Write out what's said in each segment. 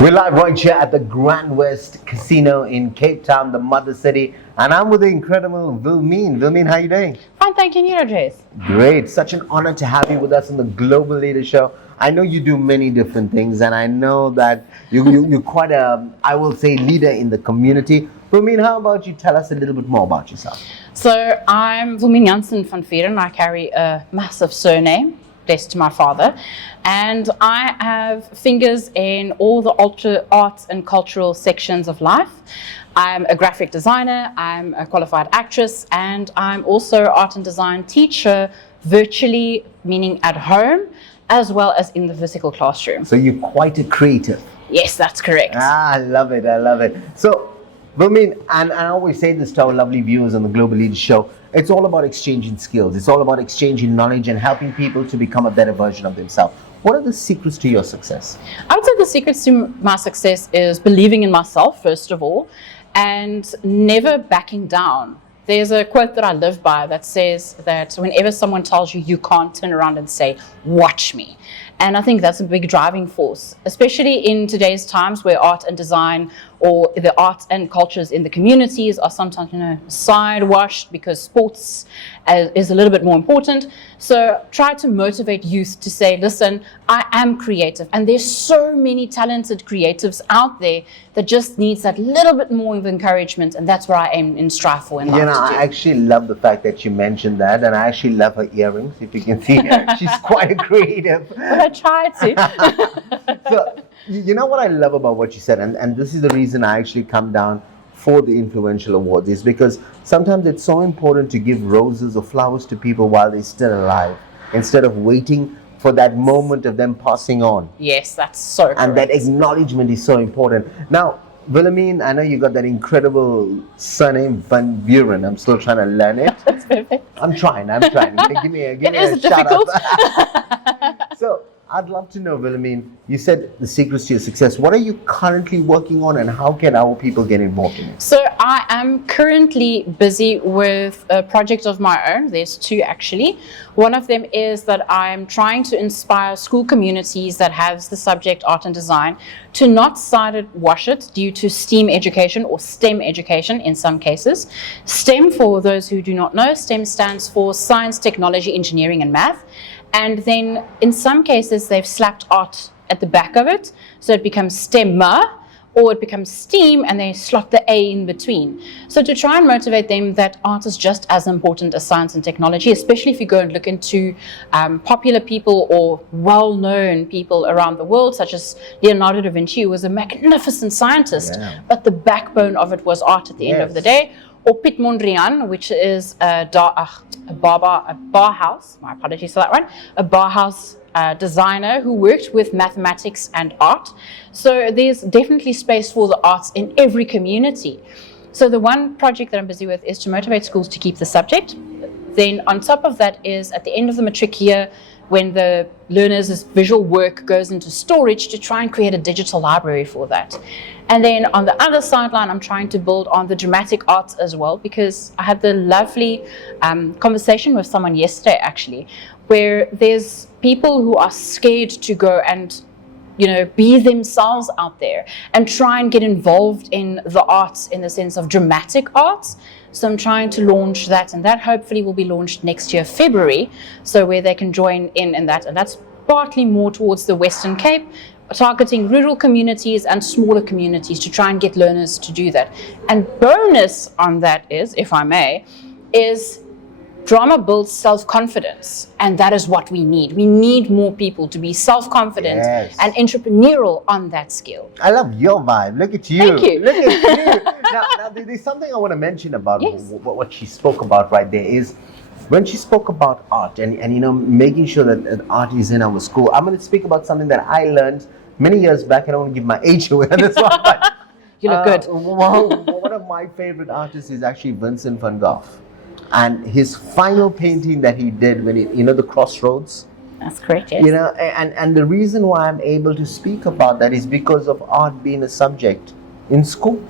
We're live right here at the Grand West Casino in Cape Town, the mother city, and I'm with the incredible Wilhelmina. Wilhelmina, how are you doing? Fine, thank you, Rajiv. Great. Such an honor to have you with us on the Global Leader Show. I know you do many different things, and I know that you're quite a, I will say, leader in the community. Wilhelmina, how about you tell us a little bit more about yourself? So I'm Wilhelmina Jansen van Vieren. I carry a massive surname, blessed to my father, and I have fingers in all the arts and cultural sections of life. I'm a graphic designer, I'm a qualified actress, and I'm also art and design teacher virtually, meaning at home, as well as in the physical classroom. So you're quite a creative. Yes, that's correct. Ah, I love it, I love it. So, Wilhelmina, and I always say this to our lovely viewers on the Global Leader Show, it's all about exchanging skills. It's all about exchanging knowledge and helping people to become a better version of themselves. What are the secrets to your success? I would say the secrets to my success is believing in myself, first of all, and never backing down. There's a quote that I live by that says that whenever someone tells you you can't, turn around and say, watch me. And I think that's a big driving force, especially in today's times where art and design or the arts and cultures in the communities are sometimes, sidewashed because sports is a little bit more important. So try to motivate youth to say, listen, I am creative. And there's so many talented creatives out there that just needs that little bit more of encouragement. And that's where I aim and strive for in life. I actually love the fact that you mentioned that. And I actually love her earrings, if you can see. She's quite a creative. But I try to. So, you know what I love about what you said, and this is the reason I actually come down for the influential awards, is because sometimes it's so important to give roses or flowers to people while they're still alive, instead of waiting for that moment of them passing on. Yes, that's so correct. And that acknowledgement is so important. Now, Wilhelmina, I know you got that incredible surname, Van Buren. I'm still trying to learn it. That's perfect. I'm trying. Give me It a is difficult. shout out. So, I'd love to know, Wilhelmina, you said the secrets to your success. What are you currently working on, and how can our people get involved in it? So I am currently busy with a project of my own. There's two actually. One of them is that I'm trying to inspire school communities that have the subject art and design to not sidewash it due to STEAM education or STEM education in some cases. STEM, for those who do not know, STEM stands for science, technology, engineering, and math. And then in some cases, they've slapped art at the back of it. So it becomes STEMmer, or it becomes STEAM, and they slot the A in between. So to try and motivate them that art is just as important as science and technology, especially if you go and look into popular people or well-known people around the world, such as Leonardo da Vinci, who was a magnificent scientist, but the backbone of it was art at the end of the day. Or Piet Mondrian, which is a Bauhaus, my apologies for that one, a Bauhaus designer who worked with mathematics and art. So there's definitely space for the arts in every community. So the one project that I'm busy with is to motivate schools to keep the subject. Then on top of that is at the end of the matric year, when the learners' visual work goes into storage, to try and create a digital library for that. And then on the other sideline, I'm trying to build on the dramatic arts as well, because I had the lovely conversation with someone yesterday actually, where there's people who are scared to go and be themselves out there and try and get involved in the arts in the sense of dramatic arts. So I'm trying to launch that, and that hopefully will be launched next year, February, so where they can join in that. And that's partly more towards the Western Cape, targeting rural communities and smaller communities to try and get learners to do that. And bonus on that is, if I may, is drama builds self-confidence, and that is what we need. We need more people to be self-confident and entrepreneurial on that skill. I love your vibe. Look at you. Thank you. Look at you. Now, there's something I want to mention about what she spoke about right there is when she spoke about art and making sure that art is in our school. I'm going to speak about something that I learned many years back. I don't want to give my age away on this one, but you look good. One of my favorite artists is actually Vincent van Gogh. And his final painting that he did when the Crossroads. That's correct, yes. And the reason why I'm able to speak about that is because of art being a subject in school.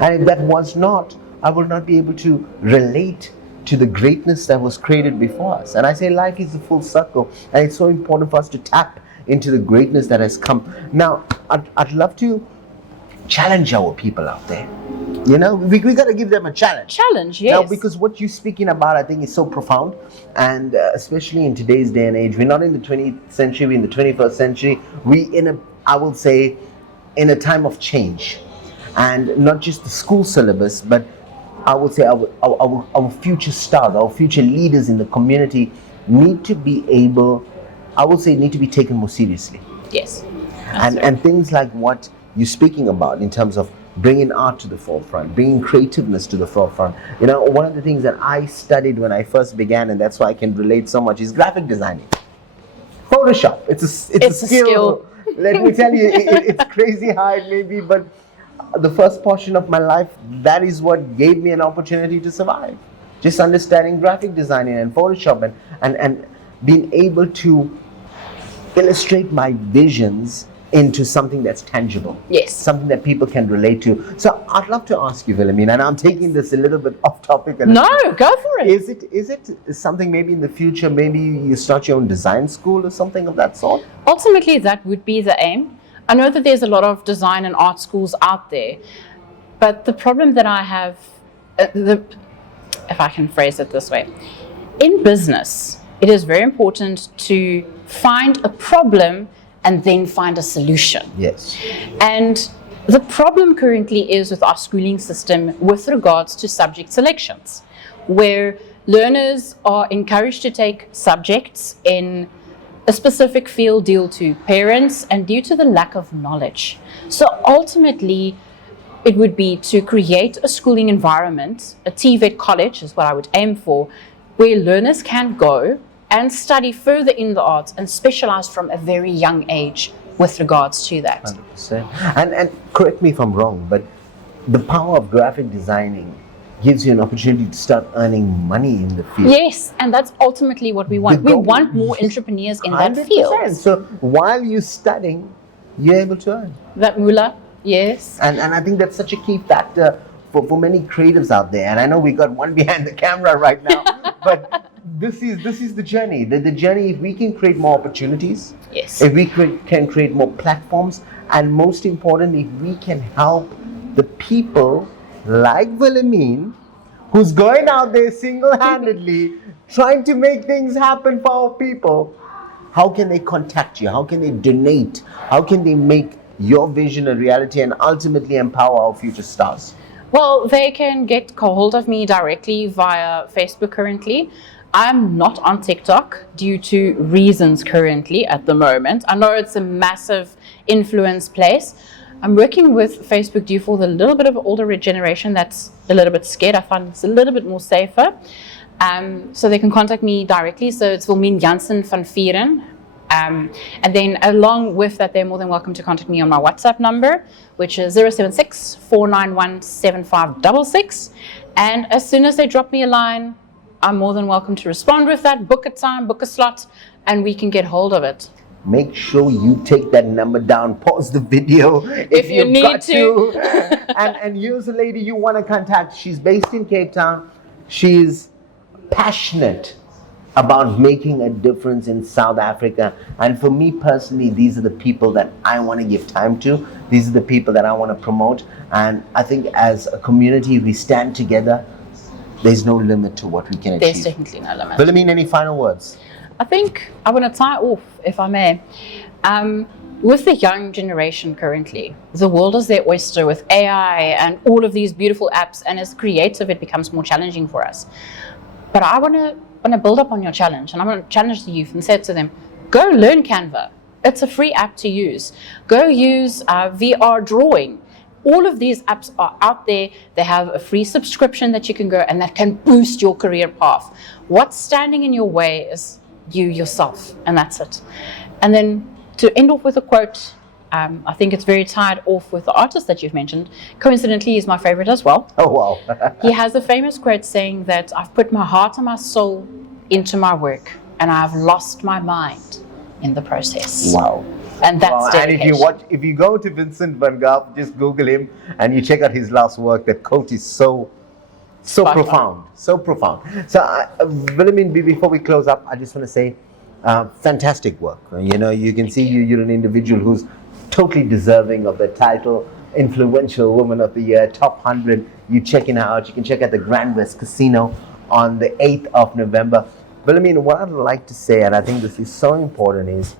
And if that was not, I would not be able to relate to the greatness that was created before us. And I say life is a full circle, and it's so important for us to tap into the greatness that has come. Now, I'd love to challenge our people out there. You know, we got to give them a challenge. Challenge, yes. Now, because what you're speaking about, I think, is so profound, and especially in today's day and age, we're not in the 20th century, we're in the 21st century. I will say, in a time of change, and not just the school syllabus, but I would say our future stars, our future leaders in the community need to be able, I would say, need to be taken more seriously. Yes. And things like what you're speaking about in terms of bringing art to the forefront, bringing creativeness to the forefront. You know, one of the things that I studied when I first began, and that's why I can relate so much, is graphic designing. Photoshop. It's a skill. Let me tell you, it's crazy how it may be, but the first portion of my life, that is what gave me an opportunity to survive. Just understanding graphic designing and Photoshop and being able to illustrate my visions into something that's tangible. Yes. Something that people can relate to. So I'd love to ask you, Wilhelmina, and I'm taking this a little bit off topic. No, go for it. Is it something maybe in the future, maybe you start your own design school or something of that sort? Ultimately, that would be the aim. I know that there's a lot of design and art schools out there, but the problem that I have, if I can phrase it this way, in business, it is very important to find a problem and then find a solution. Yes. And the problem currently is with our schooling system with regards to subject selections, where learners are encouraged to take subjects in a specific field due to parents and due to the lack of knowledge. So ultimately, it would be to create a schooling environment, a TVET college is what I would aim for, where learners can go and study further in the arts and specialize from a very young age with regards to that. 100%. And correct me if I'm wrong, but the power of graphic designing gives you an opportunity to start earning money in the field. Yes, and that's ultimately what we want. We want more entrepreneurs in that field. So while you're studying, you're able to earn. That moolah, yes. And I think that's such a key factor for many creatives out there. And I know we got one behind the camera right now, but this is the journey. The journey, if we can create more opportunities, yes, if we can create more platforms, and most importantly, if we can help the people like Wilhelmina, who's going out there single-handedly trying to make things happen for our people, how can they contact you? How can they donate? How can they make your vision a reality and ultimately empower our future stars? Well, they can get hold of me directly via Facebook currently. I'm not on TikTok due to reasons currently at the moment. I know it's a massive influence place. I'm working with Facebook due for the little bit of older generation that's a little bit scared. I find it's a little bit more safer. So they can contact me directly. So it's Wilhelmina Jansen van Vieren. And then along with that, they're more than welcome to contact me on my WhatsApp number, which is 076-491-7566. And as soon as they drop me a line, I'm more than welcome to respond with that, book a time, book a slot, and we can get hold of it. Make sure you take that number down, pause the video if you need to. and here's a lady you want to contact. She's based in Cape Town. She's passionate about making a difference in South Africa. And for me personally, these are the people that I want to give time to. These are the people that I want to promote. And I think as a community, we stand together. There's no limit to what we can achieve. There's definitely no limit. Wilhelmina, any final words? I think I want to tie off, if I may. With the young generation currently, the world is their oyster with AI and all of these beautiful apps, and as creative, it becomes more challenging for us. But I want to build up on your challenge, and I want to challenge the youth and say to them, go learn Canva. It's a free app to use. Go use VR drawing. All of these apps are out there. They have a free subscription that you can go and that can boost your career path. What's standing in your way is you yourself, and that's it. And then to end off with a quote, I think it's very tied off with the artist that you've mentioned. Coincidentally, he's my favorite as well. Oh, wow. He has a famous quote saying that I've put my heart and my soul into my work, and I've lost my mind in the process. Wow. And that's dedication. And if you go to Vincent van Gogh, just Google him and you check out his last work. That quote is so profound, so profound. So, Wilhelmina, before we close up, I just want to say Fantastic work. You know, you can see you're an individual who's totally deserving of the title, Influential Woman of the Year, Top 100. You checking her out. You can check out the Grand West Casino on the 8th of November. But I mean, what I'd like to say, and I think this is so important, is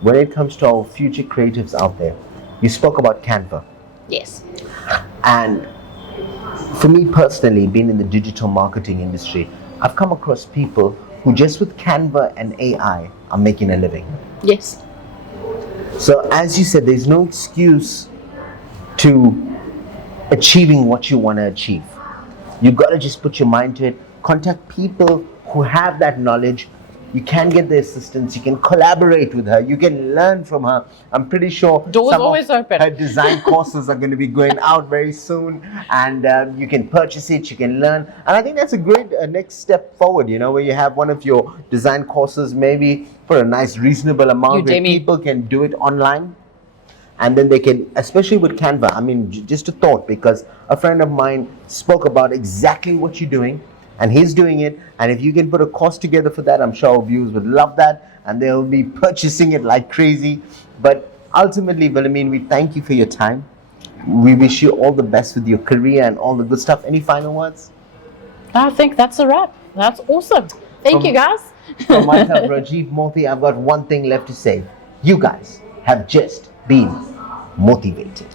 when it comes to our future creatives out there, you spoke about Canva. Yes. And for me personally, being in the digital marketing industry, I've come across people who just with Canva and AI are making a living. Yes. So as you said, there's no excuse to achieving what you want to achieve. You've got to just put your mind to it. Contact people who have that knowledge. You can get the assistance. You can collaborate with her. You can learn from her. I'm pretty sure doors always open. Her design courses are going to be going out very soon, and you can purchase it. You can learn, and I think that's a great next step forward. You know, where you have one of your design courses, maybe for a nice, reasonable amount, where people can do it online. And then they can, especially with Canva, I mean, just a thought, because a friend of mine spoke about exactly what you're doing, and he's doing it. And if you can put a course together for that, I'm sure our viewers would love that, and they'll be purchasing it like crazy. But ultimately, Wilhelmina, we thank you for your time. We wish you all the best with your career and all the good stuff. Any final words? I think that's a wrap. That's awesome. Thank you, guys. From myself, Rajiv Mothie, I've got one thing left to say. You guys have just been motivated.